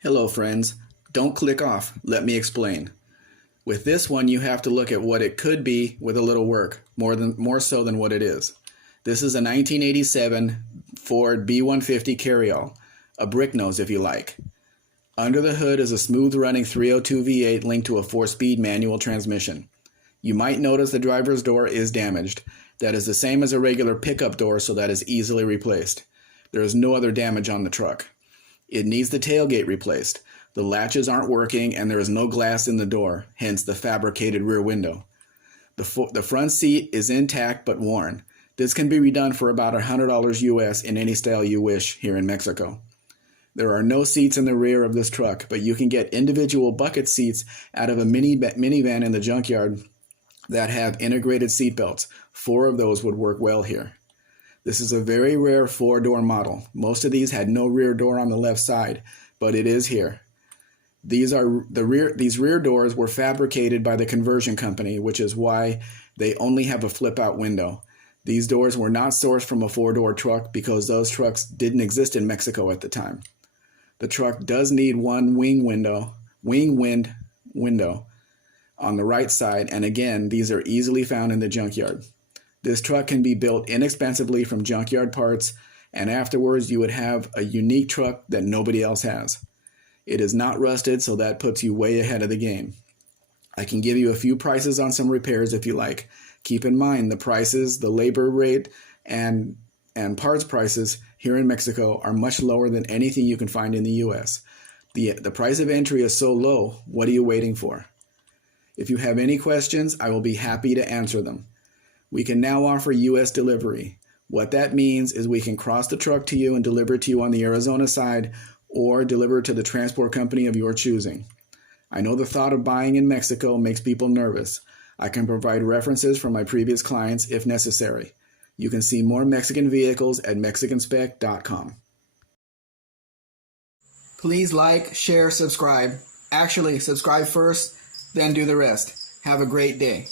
Hello friends, don't click off, let me explain. With this one you have to look at what it could be with a little work, more so than what it is. This is a 1987 Ford B150 carryall, a brick nose if you like. Under the hood is a smooth running 302 V8 linked to a 4-speed manual transmission. You might notice the driver's door is damaged. That is the same as a regular pickup door, so that is easily replaced. There is no other damage on the truck. It needs the tailgate replaced. The latches aren't working and there is no glass in the door, hence the fabricated rear window. The front seat is intact but worn. This can be redone for about $100 US in any style you wish here in Mexico. There are no seats in the rear of this truck, but you can get individual bucket seats out of a minivan in the junkyard that have integrated seat belts. 4 of those would work well here. This is a very rare 4-door model. Most of these had no rear door on the left side, but it is here. These rear doors were fabricated by the conversion company, which is why they only have a flip-out window. These doors were not sourced from a 4-door truck because those trucks didn't exist in Mexico at the time. The truck does need one wing wind window on the right side, and again, these are easily found in the junkyard. This truck can be built inexpensively from junkyard parts, and afterwards you would have a unique truck that nobody else has. It is not rusted, so that puts you way ahead of the game. I can give you a few prices on some repairs if you like. Keep in mind the prices, the labor rate, and parts prices here in Mexico are much lower than anything you can find in the US. The price of entry is so low, what are you waiting for? If you have any questions, I will be happy to answer them. We can now offer US delivery. What that means is we can cross the truck to you and deliver it to you on the Arizona side, or deliver it to the transport company of your choosing. I know the thought of buying in Mexico makes people nervous. I can provide references from my previous clients if necessary. You can see more Mexican vehicles at mexicanspec.com. Please like, share, subscribe. Actually, subscribe first, then do the rest. Have a great day.